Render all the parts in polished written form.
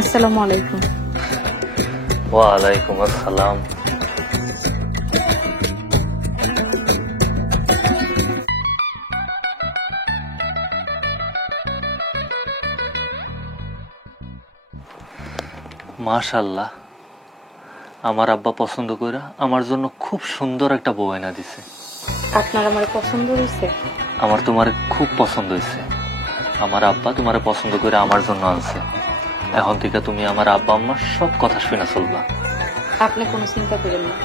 আসসালামু আলাইকুম। ওয়ালাইকুম আসসালাম। মাশাআল্লাহ, আমার আব্বা পছন্দ করে আমার জন্য খুব সুন্দর একটা বউ এনে দিছে। আপনার আমার পছন্দ হয়েছে? আমার তোমার খুব পছন্দ হয়েছে। আমার আব্বা তোমারে পছন্দ করে আমার জন্য আনছে। এখন থেকে তুমি আমার আব্বা আম্মার সব কথা শুনে চলবা। আপনি কোনো চিন্তা করেন না,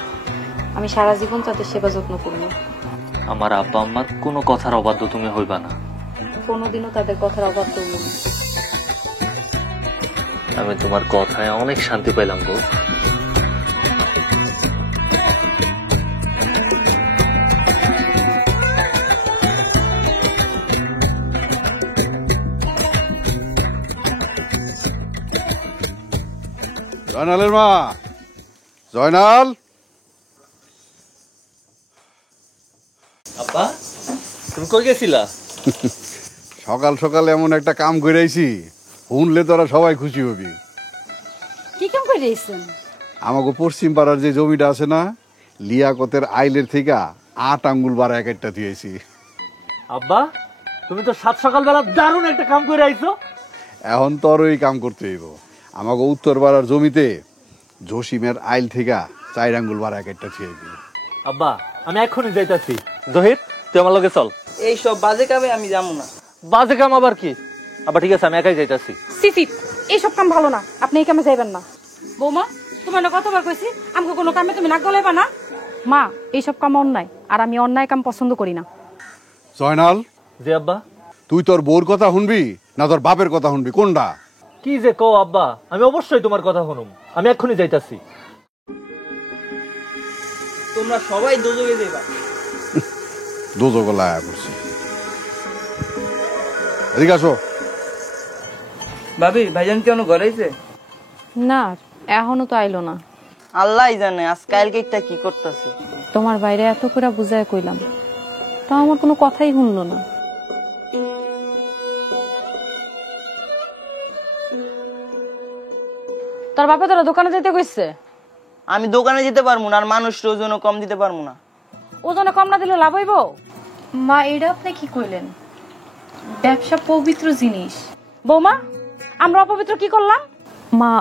আমি সারা জীবন তাদের সেবা যত্ন করবো। আমার আব্বা আম্মার কোনো কথার অবাধ্য তুমি হইবা না। কোনোদিনও তাদের কথার অবাধ্য হবো না। আমি তোমার কথায় অনেক শান্তি পাইলাম বউ। জয়নালের মা, জয়নাল। আব্বা, তুমি কই গেছিলা? সকাল সকাল এমন একটা কাম করে আইছি, শুনলে তোরা সবাই খুশি হবি। কি কাম করে আইছেন? আমাকে পশ্চিম পাড়ার যে জমিটা আছে না, লিয়াকতের আইলের থেকে 8 আঙ্গুল বাড়া এক একটা দিয়েছি। আব্বা, তুমি তো সাত সকালবেলা দারুণ একটা কাম করে আইছো। এখন তোর ওই কাম করতে হইব। আমাকে উত্তর পাড়ার জমিতে জসিমের আইল থেকে 4 আঙ্গুল বাড়া এক একটা দিয়েছি। আব্বা, আমি এখনই যাইতাছি। জহির, তুই আমার লগে চল। এই সব বাজে কামে আমি যাবো না। বাজে কাম আবার কি? আবার ঠিক আছে, আমি একাই যাইতাছি। সিসি, এইসব কাম ভালো না, আপনি এই কামে যাইবেন না। বৌমা, তোমার না কতবার কইছি আমাকে কোনো কামে তুমি নাক গলাইবা না। মা, এইসব কাম অন্যায়, আর আমি অন্যায় কাম পছন্দ করি না। জয়নাল, জি আব্বা। তুই তোর বউর কথা শুনবি না তোর বাপের কথা শুনবি, কোনটা? কি যে কও আব্বা, আমি অবশ্যই তোমার কথা শুনুম। আমি এখনই যাইতাছি। তোমরা সবাই দোজকে যাইবা। দোজগলা করছি। এদিকে আসো। ভাবি, ভাইজান কি অন্য ঘরে আইছে? না, এখনো তো আইলো না। আল্লাহই জানে আজ কালকে কি করতেছে। তোমার বাইরে এত করে বুঝায় কইলাম, তা আমার কোনো কথাই শুনলো না। তোর বাপে তোরা দোকানে যেতে কইছে? আমি দোকানে যেতে পারবো না, আর মানুষের ওজনও কম দিতে পারবো না। ওজনে কম না দিলে লাভ হইব? মা, এটা আপনি কি কইলেন? ব্যবসা পবিত্র জিনিস। বৌমা, আমরা অপবিত্র কি করলাম? মা,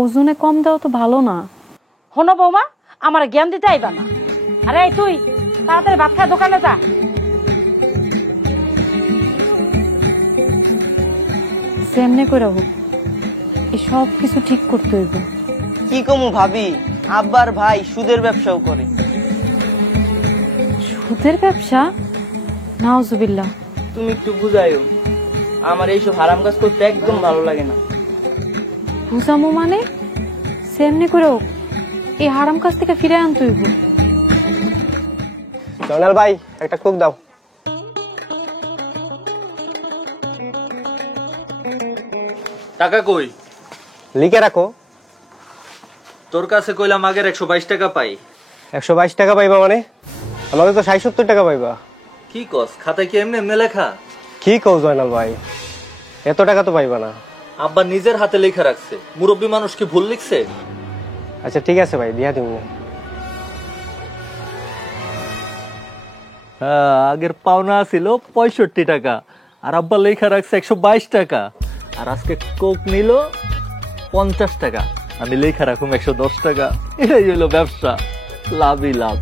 ওজনে কম দেওয়া তো ভালো না। হনো বৌমা, আমার জ্ঞান দিতে আইবা না। আরে তুই তাড়াতাড়ি ভাত খায় দোকানে যা। সেমনে করে হোক, এই সব কিছু ঠিক করতে হইব। কি কমু ভাবি, আব্বার ভাই সুদের ব্যবসাও করে। সুদের ব্যবসা? নাউজুবিল্লাহ। তুমি একটু বুঝাইও, আমার এইসব হারাম কাজ করতে একদম ভালো লাগে না। বুঝামো মানে? সেমনি করে হোক, এই হারাম কাজ থেকে ফিরে আনতে হইব। জয়নাল ভাই, একটা কোক দাও। টাকা কই? লিখে রাখো। তোর কাছে কইলাম আগের 122 টাকা পাই। 122 টাকা পাইবা মানে? আমাকে তো 60-70 টাকা পাইবা। কি কস? খাতায় কি এমনি এমনি লেখা? কি কও জয়নাল ভাই, এত টাকা তো পাইবা না। আব্বা নিজের হাতে লেখা রাখছে, মুরব্বী মানুষ কি ভুল লিখছে? আচ্ছা ঠিক আছে ভাই, দিয়া দিমু। আগের পাওনা ছিল 65 টাকা, আর আব্বা লেখা রাখছে 122 টাকা। আর আজকে কোক নিল 50 টাকা, আমি লেখা রাখুম 110 টাকা। এটাই হলো ব্যবসা, লাভই লাভ।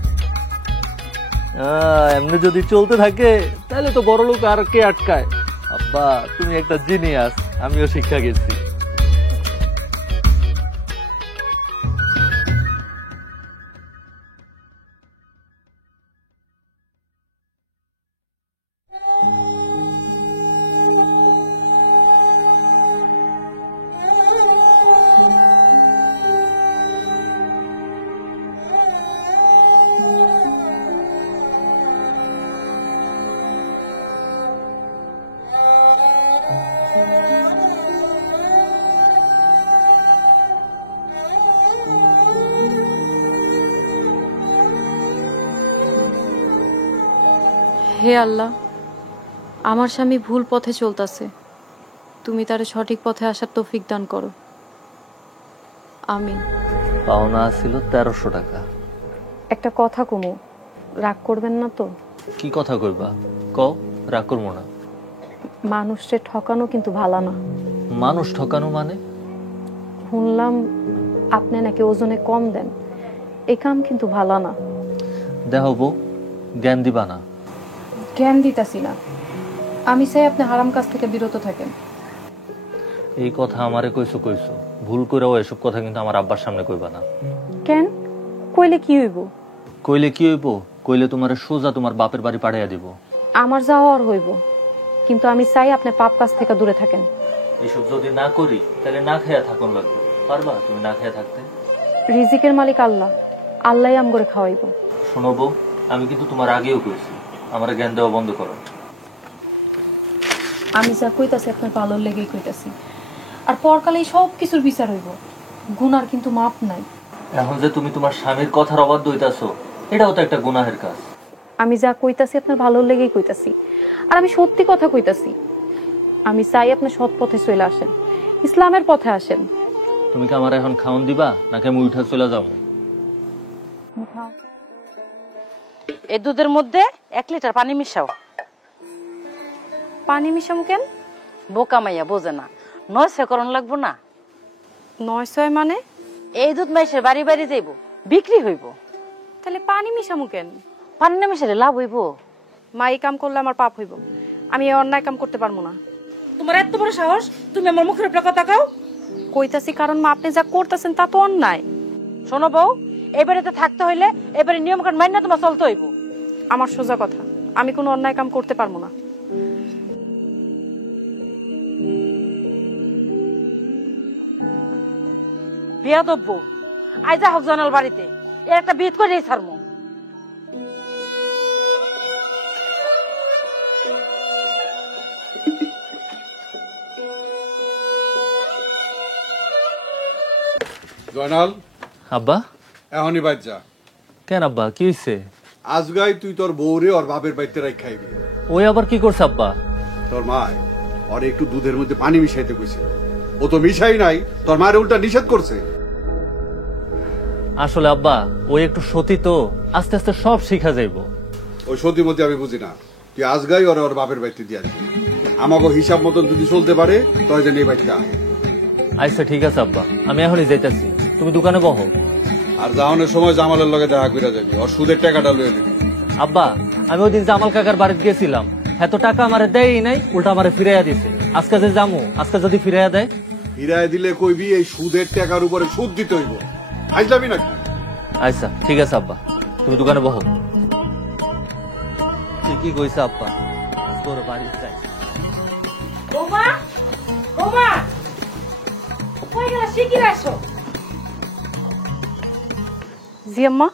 এমনি যদি চলতে থাকে তাহলে তো বড় লোক আর কে আটকায়। আব্বা, তুমি একটা জিনিয়াস, আমিও শিক্ষা গেছি। হে আল্লাহ, আমার স্বামী ভুল পথে চলতেছে, তুমি তার সঠিক পথে আসার তৌফিক দান করো। আমি পাওনা ছিল 1300 টাকা। একটা কথা কমু, রাগ করবেন না তো? কি কথা কইবা কও, রাগ করবো না। মানুষকে ঠকানো কিন্তু ভালো না। মানুষ ঠকানো মানে? শুনলাম আপনি নাকি ওজনে কম দেন, এই কাম কিন্তু ভালো না। দেখো বউ, জ্ঞান দিবা না। জ্ঞান দিতাছি না, আমি চাই আপনি হারাম কাজ থেকে বিরত থাকেন। এই কথা আমারে কইছো, ভুল করেও এসব কথা কিন্তু আমার আব্বার সামনে কইবা না। কেন? কইলে কি হইব? কইলে কি হইব? কইলে তোমারে সোজা তোমার বাপের বাড়ি পাঠাইয়া দিব। আমার যাওয়ার হইব, কিন্তু আমি চাই আপনি পাপ কাজ থেকে দূরে থাকেন। এসব যদি না করি তাহলে না খেয়া থাকুন লাগবে। পারবা তুমি না খেয়া থাকতে? রিজিকের মালিক আল্লাহ, আল্লাহই আম করে খাওয়াইব। শোনো বউ, আমি কিন্তু তোমার আগেও কইছি আমার জ্ঞান দেওয়া বন্ধ করো। আমি যা কইতাছি আপনার ভালোর লেগেই কইতাছি, আর পরকালে সব কিছুর বিচার হইব, গুনার কিন্তু মাপ নাই। এখন যে তুমি তোমার স্বামীর কথার অবাধ্য হইতাছো, এটাও তো একটা গুনাহের কাজ। আমি যা কইতাছি আপনার ভালোর লেগেই কইতাছি, আর আমি সত্যি কথা কইতাছি। আমি চাই আপনি সৎ পথে চলে আসেন, ইসলামের পথে আসেন। তুমি কি আমার এখন খাওন দিবা নাকি আমি উঠা চলে যাবো? এই দুধের মধ্যে 1 লিটার পানি মিশাও। পানি মিশামু কেন? বোকা মাইয়া বোঝে না, 9 করণ লাগবো না। 9 মানে? এই দুধ মাইসের বাড়ি বাড়ি যাইব, বিক্রি হইব। তাহলে পানি মিশামু কেন? পানি না মিশালে লাভ হইব। মা এই কাম করলে আমার পাপ হইব, আমি এই অন্যায় কাম করতে পারবো না। তোমার এত বড় সাহস, তুমি আমার মুখের উপরে কথা কও? কইতাছি কারণ মা আপনি যা করতেছেন তা তো অন্যায়। শোনো বউ, এই বাড়িতে থাকতে হইলে এবারে নিয়ম কানুন মাইনা তোমার চলতে হইব। আমার সোজা কথা, আমি কোনো অন্যায় কাম করতে পারবো না। বিয়াদব বউ, আইজা হোক জানাল বাড়িতে, এর একটা বিদ করে ছাড়মু। জয়নাল, আব্বা? এখনই বাইর যা। কেন আব্বা, কি হইছে? আজগাই তুই তোর বউরে ওর বাপের বাড়িতে রাখ খাইবি। ওই আবার কি করছে আব্বা? তোর মা ওর একটু দুধের মধ্যে পানি মিশাইতে কইছে, ও তো মিশাই নাই, তোর মায়ের উল্টা নিষেধ করছে। আসলে আব্বা, ওই একটু সতী তো, আস্তে আস্তে সব শিখা যাইব। ওই সত্যি মধ্যে আমি বুঝি না, তুই আজগাই ওর ওর বাপের বাড়িতে দিয়ে আসবি। আমাকে হিসাব মতন যদি চলতে পারে তবে যেন এই বাড়িতে আয়। আচ্ছা ঠিক আছে আব্বা, আমি এখনই যাইতাছি, তুমি দোকানে বহো। আর যাওয়ানোর সময় জামালের লগে দেখা করে যাবি, ওর সুদের টাকাটা লয়ে নিবি। আব্বা, আমি ওই দিন জামাল কাকার বাড়িতে গেছিলাম, এত টাকা আমারে দেয়ই নাই, উল্টা আমারে ফিরাইয়া দিছে। আজকে যে যামু, আজকে যদি ফিরাইয়া দেয়? ফিরায় দিলে কইবি এই সুদের টাকার উপরে সুদ দিতে হইব, আইসলামি নাকি? আচ্ছা ঠিক আছে আব্বা, তুমি দোকানে বহো। ঠিকই কইছে আব্বা, তোর বাড়িতে যাই। বৌমা, বৌমা, কই গেলা? শিগগির আসো। জি আম্মা।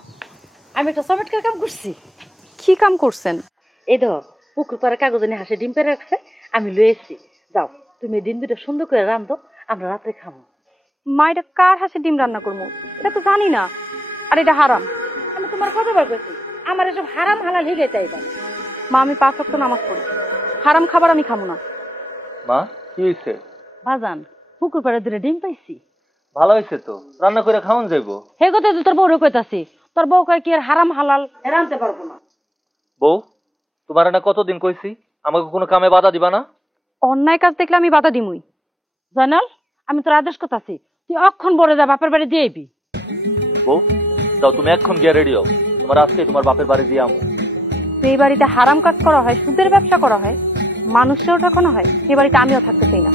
আমি একটা চমৎকার কাম করছি। কি কাম করছেন? এই ধর, পুকুর পাড়ে কাগজে নিয়ে হাসে ডিম পেরে রাখছে, আমি লয়েছি। যাও, তুমি ডিম দুটো সুন্দর করে রান্ধো, আমরা রাত্রে খাবো। মা, এটা কার হাসে ডিম রান্না করবো? এটা তো জানি না, আর এটা হারাম। আমি তোমার কতবার কইছি, আমার এসব হারাম হালাল হিগে চাইবা না। মা, আমি 5 ওয়াক্ত নামাজ পড়ি, হারাম খাবার আমি খাবো না। মা, কি হইছে? বাজান, পুকুর পাড়ে দুটো ডিম পাইছি। ভালো হইছে তো, রান্না করে খাওয়ান যাইবো। হে কথা তো তোর বউরে কইতাছি, তোর বউ কয় কি আর হারাম হালাল রানতে পারবো না। বউ, তোমার না কতদিন কইছি আমাকে কোনো কামে বাধা দিবা না? অন্যায় কাজ দেখলে আমি বাধা দিমুই। জানাল, আমি তোর আদেশ করতাছি, তুই অক্ষণ বড় যা বাপের বাড়ি দিয়ে আইবি। বউ, যাও তুমি এখন গিয়ে রেডি হও, তোমার আজকে তোমার বাপের বাড়ি দিয়ে আমো। এই বাড়িতে হারাম কাজ করা হয়, সুদের ব্যবসা করা হয়, মানুষেও ঠকানো হয়, এই বাড়িতে আমিও থাকতে চাই না।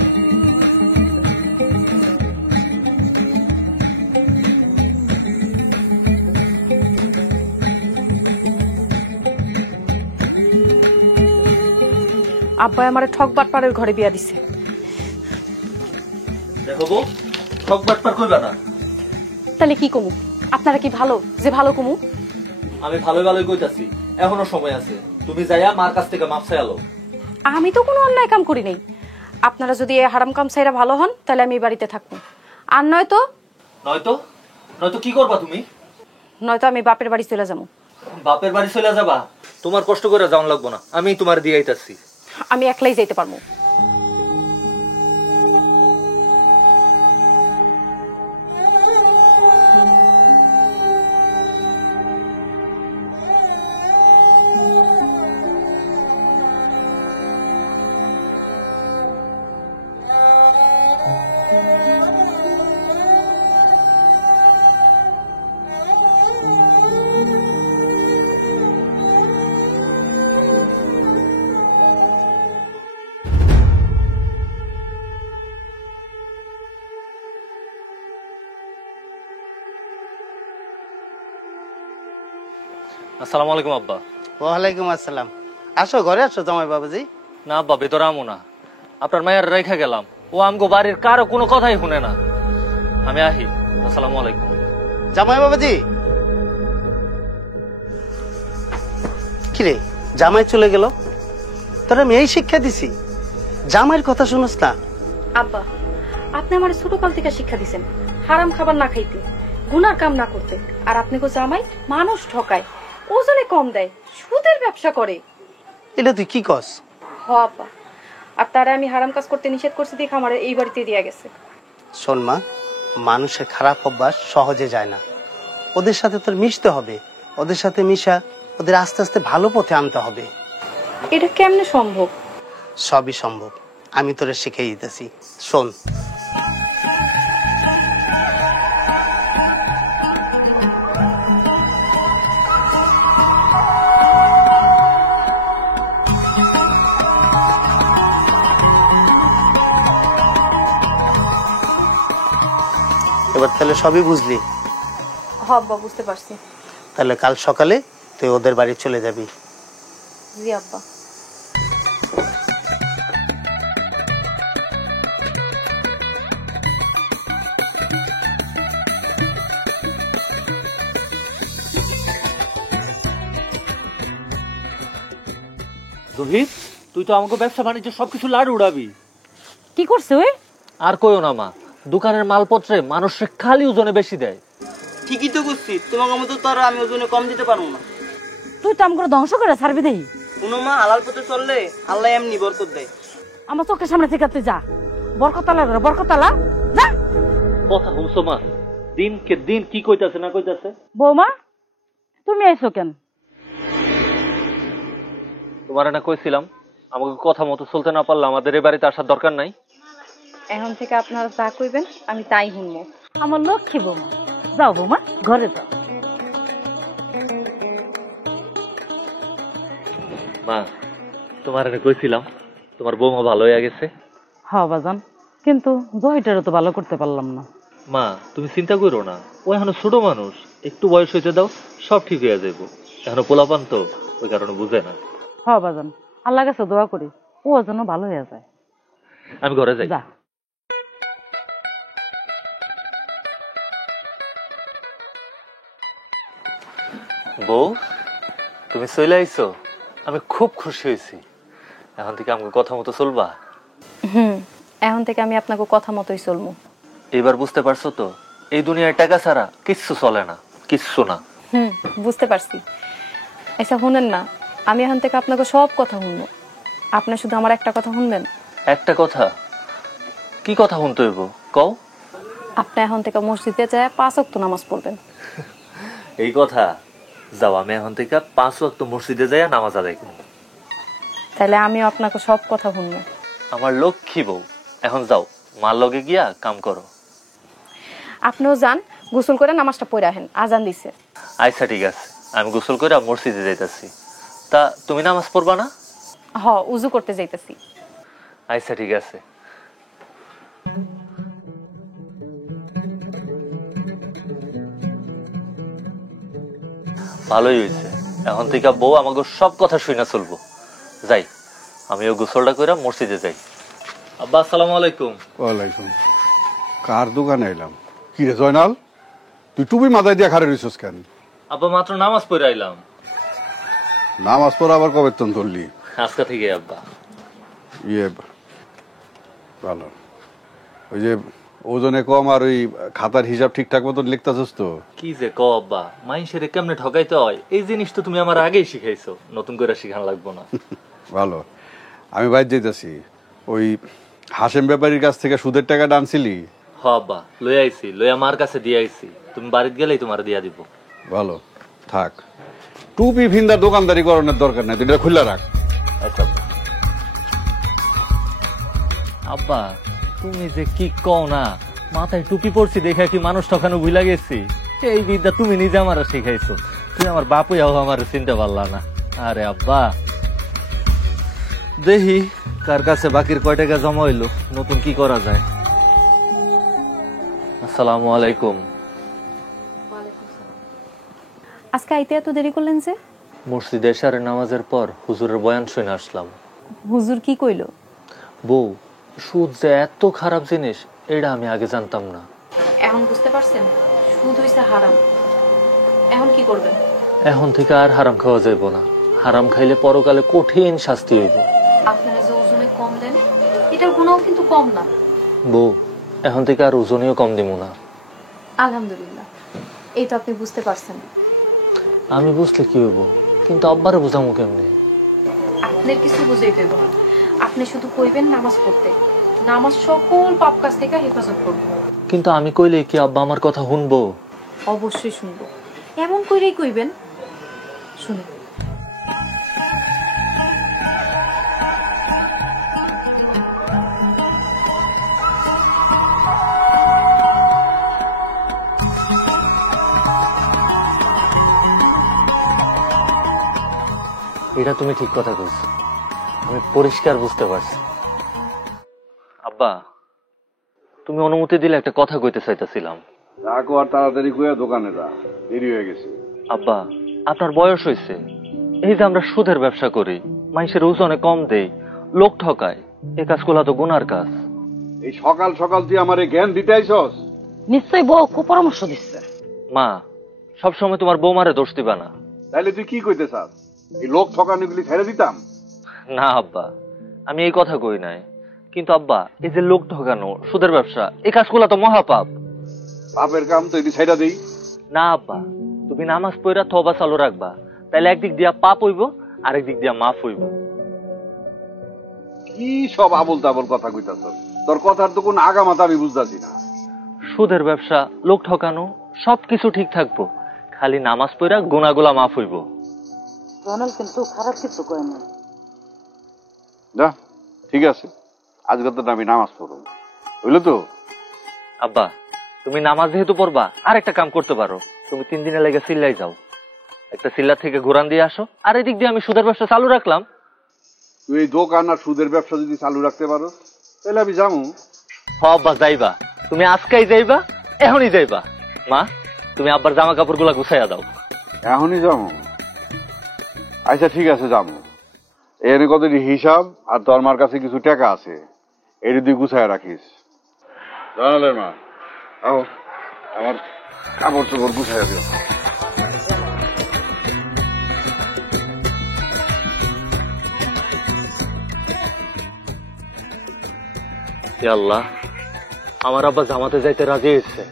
আব্বাই আমারে ঠক বাটপাড়ের ঘরে বিয়া দিছে। দেখো বউ, ঠক বাটপার কইবা না। তাহলে কি কমু? আপনারা কি ভালো যে ভালো কমু? আমি ভালোই ভালোই কইতাছি, এখনো সময় আছে, তুমি যাইয়া মার কাছ থেকে মাপ চাইলো। আমি তো কোনো অন্যায় কাম করি নাই। আপনারা যদি এই হারাম কাম চাইরা ভালো হন, তাহলে আমি এই বাড়িতে থাকবো, আর নয়তো নয়তো কি করবা তুমি? নয়তো আমি বাপের বাড়ি চলে যাবো। বাপের বাড়ি চলে যাবা? তোমার কষ্ট করে যাওয়ান লাগবো না, আমি তোমার দিয়ে আইতাছি। আমি একলাই যাইতে পারবো। আসসালামু আলাইকুম আব্বা। ওয়ালাইকুম আসসালাম। আসো ঘরে আসো জামাই বাবাজি। না আব্বা, ভেতরে আমো না, আপনার মায়ের রেখে গেলাম, ও আমগো বাড়ির কারো কোনো কথাই শুনে না। আমি আহি। আসসালামু আলাইকুম। জামাই বাবাজি, কিরে জামাই চলে গেল, তোর আমি এই শিক্ষা দিছি, জামাইয়ের কথা শুনস না। আব্বা, আপনি আমার ছোটকাল থেকে শিক্ষা দিছেন হারাম খাবার না খাইতে, গুনার কাম না করতে। আর আপনি কো জামাই মানুষ ঠকায়, ওজনে কম দেয়, সুদের ব্যবসা করে। এটা তুই কি কস? হ আব্বা, আর তারা আমি হারাম কাজ করতে নিষেধ করছি দেখে আমার এই বাড়িতে দিয়া গেছে। শোন মা, মানুষের খারাপ অভ্যাস সহজে যায় না, ওদের সাথে তোর মিশতে হবে, ওদের সাথে মিশা ওদের আস্তে আস্তে ভালো পথে আনতে হবে। এটা কেমনে সম্ভব? সবই সম্ভব, আমি তোরে শিখিয়ে দিতেছি, শোন। এবার তাহলে সবই বুঝলি? হ আব্বা, বুঝতে পারছি। তাহলে কাল সকালে তুই ওদের বাড়ি চলে যাবি। জি আব্বা। জহির, তুই তো আমাকে ব্যবসা বাণিজ্য সবকিছু লাড় উড়াবি। কি করছে ওই? আর কইও না মা, দোকানের মালপত্রে মানুষের খালি ওজনে বেশি দেয়। ঠিকই তো করছি, তোমাকে মতো তো আর আমি ওজনে কম দিতে পারবো না। তুই তো আমাকে ধ্বংস করে ছাড়বি দেই। কোনো মা হালাল পথে চললে আল্লাহ এমনি বরকত দেয়। আমার চোখের সামনে থেকে তুই যা, বরকতালা করে বরকতালা যা। কথা শুনছো মা, দিনকে দিন কি কইতাছে না কইতাছে। বৌমা, তুমি আইছো কেন? তোমার না কইছিলাম আমাকে কথা মতো চলতে না পারলে আমাদের এই বাড়িতে আসার দরকার নাই। এখন থেকে আপনারা যা কইবেন আমি তাই শুনবো। আমার লক্ষ্মী বৌমা, যাও বৌমা ঘরে যাও। মা, তোমার না কইছিলাম তোমার বৌমা ভালো হয়ে গেছে। হ্যাঁ বাজান, কিন্তু জহিটারও তো ভালো করতে পারলাম না। মা তুমি চিন্তা করো না, ও এখনো ছোট মানুষ, একটু বয়স হইতে দাও, সব ঠিক হয়ে যাবো। এখনো পোলাপান তো, ওই কারণে বুঝে না। হ্যাঁ বাজান, আল্লাহ কাছে দোয়া করি ও যেন ভালো হয়ে যায়। আমি ঘরে যাই। যা। বউ, তুমি চলে আইছো, আমি খুব খুশি হয়েছি। এখন থেকে আমাকে কথা মতো চলবা। এখন থেকে আমি আপনাকে কথা মতোই চলবো। এবার বুঝতে পারছো তো, এই দুনিয়ার টাকা ছাড়া কিচ্ছু চলে না, কিচ্ছু না। বুঝতে পারছি। আচ্ছা শুনেন না, আমি এখন থেকে আপনাকে সব কথা শুনবো, আপনি শুধু আমার একটা কথা শুনবেন। একটা কথা? কি কথা শুনতে হইব কও। আপনি এখন থেকে মসজিদে যায় 5 ওয়াক্ত নামাজ পড়বেন। এই কথা? যাও, আমি এখন থেকে 5 ওয়াক্ত মসজিদে যাই নামাজ আদায় করব। তাহলে আমিও আপনাকে সব কথা শুনবো। আমার লক্ষ্মী বউ, এখন যাও মার লগে গিয়া কাম করো। আপনিও যান, গোসল করে নামাজটা পড়ে আহেন, আজান দিছে। আচ্ছা ঠিক আছে, আমি গোসল করে মসজিদে যাইতাছি। তা তুমি নামাজ পড়বা না? উজু করতে যাইতেছি। আচ্ছা ঠিক আছে। ভালোই হয়েছে, এখন থেকে বউ আমাকে সব কথা শুনে চলবো। যাই, আমিও গোসলটা করে মসজিদে যাই। আব্বা আসসালামু আলাইকুম। ওয়ালাইকুম। কার দোকানে এলাম? কি রে জয়নাল, তুই টুপি মাথায় দিয়ে খাড়ে রইছস কেন? আব্বা মাত্র নামাজ পড়ে আইলাম। নামাজ পড়া আবার কবে তন ধরলি? আজকে থেকে আব্বা। ইয়ে ভালো। ওই যে ওজনে কম আর ওই খাতার হিসাব ঠিকঠাক মতন লিখতাছস তো? কি যে ক আব্বা, মাইনষের কেমনে ঠকাইতে হয় এই জিনিস তো তুমি আমার আগেই শিখাইছো, নতুন করে শিখান লাগবো না। ভালো। আমি বাইরে যাইতাছি, ওই হাসেম ব্যাপারীর কাছ থেকে সুদের টাকা আনছিলি? হ আব্বা, লই আইছি, লই আমার কাছে দিয়ে আইছি, তুমি বাড়িতে গেলেই তোমার দিয়া দিব। ভালো থাক, টুপি ফিন্দার দোকানদারি করানোর দরকার নাই, তুই এটা খুলে রাখ। আচ্ছা আব্বা, তুমি যে কি কও না, মাথায় টুপি পরছি দেখে কি মানুষ ঠকানো ভুলা গেছি? এই বিদ্যা তুমি নিজে আমার শিখাইছো, তুমি আমার বাপুই হও, আমার চিনতে পারলা না। আরে আব্বা, দেখি কার কাছে বাকির কয় টাকা জমা হইলো, নতুন কি করা যায়। আসসালামু আলাইকুম। আজকে আইতে এত দেরি করলেন যে? মসজিদে এশারের নামাজের পর হুজুরের বয়ান শুনে আসলাম। হুজুর কি কইল? বউ, সুদ যে এত খারাপ জিনিস এটা আমি আগে জানতাম না। এখন বুঝতে পারছেন সুদ হইছে হারাম। এখন কি করবেন? এখন থেকে আর হারাম খাওয়া যাইব না। হারাম খাইলে পরকালে কঠিন শাস্তি হইব। আপনারা যে ওজনে কম দেন এটার গুণাও কিন্তু কম না। বউ, এখন থেকে আর ওজনেও কম দিব না। আলহামদুলিল্লাহ, এই তো আপনি বুঝতে পারছেন। আমি বুঝলে কি হইব, কিন্তু আব্বারে বুঝামু কেমনে? আপনার কিছু বুঝাইতে হইব না। আপনি শুধু কইবেন নামাজ পড়তে, নামাজ সকল পাপ কাজ থেকে হেফাজত করবে। কিন্তু আমি কইলে কি আব্বা আমার কথা শুনবো? অবশ্যই শুনবো, এমন কইরেই কইবেন। শুনুন, এটা তুমি ঠিক কথা কইছো, আমি পরিষ্কার বুঝতে পারছি। আব্বা, তুমি অনুমতি দিলে একটা কথা কইতে চাইতেছিলাম। রাখো আর তাড়াতাড়ি কইয়া দোকানে যা, দেরি হয়ে গেছে। আব্বা, আপনার বয়স হয়েছে, এই যে আমরা সুদের ব্যবসা করি, মানুষের ওজনে কম দেই, লোক ঠকায়, এই কাজগুলো তো গুনার কাজ। এই সকাল সকাল তুই আমারে জ্ঞান দিতে আইছস? নিশ্চয়ই বউ কুপরামর্শ দিচ্ছে। মা, সবসময় তোমার বৌমারে দোষ দিবা না। তাইলে তুই কি কইতে চাস? এই লোক ঠকানিগুলি ছেড়ে দিতাম? না আব্বা, আমি এই কথা কই নাই, কিন্তু আব্বা এই যে লোক ঠকানো, সুদের ব্যবসা, এই কাজগুলো তো মহাপাপ। পাপের কাম তো এটি ছেড়ে দেই। না আব্বা, তুমি নামাজ পড়া তওবা চালু রাখবা, তাইলে একদিক দিয়া পাপ হইব, আরেক দিক দিয়া মাফ হইব। কি সব আবল তাবল কথা কইতাছস? তোর কথার তো কোন আগামাতা আমি বুঝতাছি না। সুদের ব্যবসা, লোক ঠকানো, সবকিছু ঠিক থাকবো, খালি নামাজ পড়া গুনাহগুলা মাফ হইব। জয়নাল কিন্তু খারাপ কিছু কয় না। যা, ঠিক আছে, আজকে তো আমি নামাজ পড়ব, বুঝলো তো? আব্বা, তুমি নামাজ যেহেতু পড়বা, আর একটা কাম করতে পারো, তুমি 3 দিনের লেগে সিল্লাই যাও, একটা সিল্লা থেকে ঘুরান দিয়ে আসো, আর এদিক দিয়ে আমি সুদের ব্যবসা চালু রাখলাম। তুই এই দোকান আর সুদের ব্যবসা যদি চালু রাখতে পারো তাহলে আমি যাবো। হ আব্বা, যাইবা, তুমি আজকেই যাইবা, এখনই যাইবা। মা, তুমি আব্বার জামা কাপড় গুলা গুছাইয়া দাও। এখনই যাবো? আচ্ছা ঠিক আছে, যাবো। এর কত হিসাব আর তোর মার কাছে কিছু টাকা আছে, এটি তুই গুছায় রাখিস। জানালের মা, আও আমার কাপড় চোপড় গুছাইয়া দিও। হে আল্লাহ, আমার আব্বা জামাতে যাইতে রাজি হয়েছে,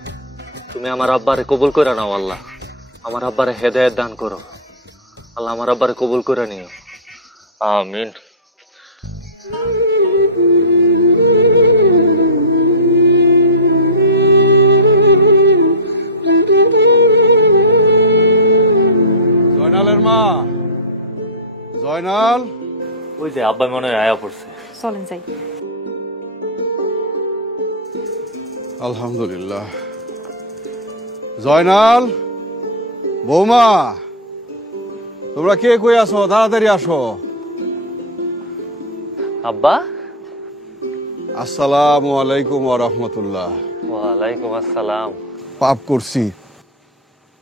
তুমি আমার আব্বারে কবুল করে নাও। আল্লাহ, আমার আব্বারে হেদায়েত দান করো। আল্লাহ, আমার আব্বারে কবুল করে নিও। আমিন। জয়নালের মা, জয়নাল। ওই যে আব্বা মনে হয় আয়া পড়ছে। চলেন যাই। আলহামদুলিল্লাহ। জয়নাল, বৌমা, তোমরা কে কই আসো? তাড়াতাড়ি আসো। আব্বা। আসসালামু আলাইকুম ওয়া রাহমাতুল্লাহ। ওয়ালাইকুম আসসালাম। পাপ করছি,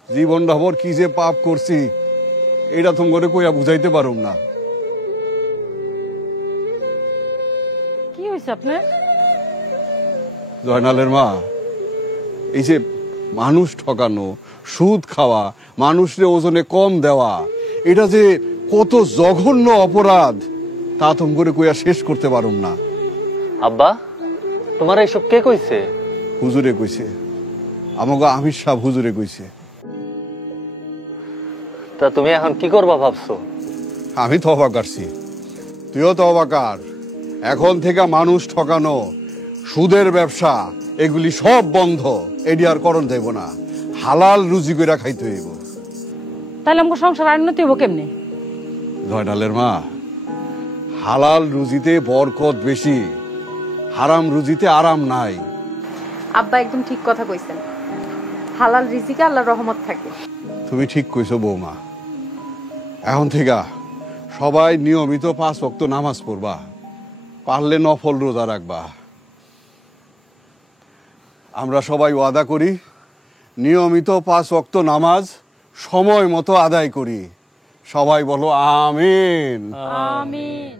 জীবনটা ভর কি যে পাপ করছি, এটা তোমাকে কইয়া বুঝাইতে পারুম না। কি হয়েছে আপনার? জয়নালের মা, এই যে মানুষ ঠকানো, সুদ খাওয়া, মানুষের ওজনে কম দেওয়া, এটা যে কত জঘন্য অপরাধ তা তোমাকে কইয়া শেষ করতে পারুম না। আব্বা, তোমার এইসব কে কইছে? হুজুরে কইছে, আমাকে আমির সাহেব হুজুরে কইছে। তা তুমি এখন কি করবা ভাবছো? আমি তওবা করছি, তুইও তওবা কর। এখন থেকে মানুষ ঠকানো, সুদের ব্যবসা, এগুলি সব বন্ধ। এডি আর করণ যাইব না, হালাল রুজি কইরা খাইতে হইব। তাহলে আমাকে সংসার আর উন্নতি হবো কেমনে? জয়নালের মা, হালাল রুজিতে বরকত বেশি, হারাম রুজিতে আরাম নাই। আব্বা একদম ঠিক কথা কইছেন, হালাল রিজিকে আল্লাহর রহমত থাকে। তুমি ঠিক কইছো বৌমা। এখন থেকে সবাই নিয়মিত 5 ওয়াক্ত নামাজ পড়বা, পারলে নফল রোজা রাখবা। আমরা সবাই ওয়াদা করি নিয়মিত 5 ওয়াক্ত নামাজ সময় মতো আদায় করি। সবাই বলো আমিন। আমিন।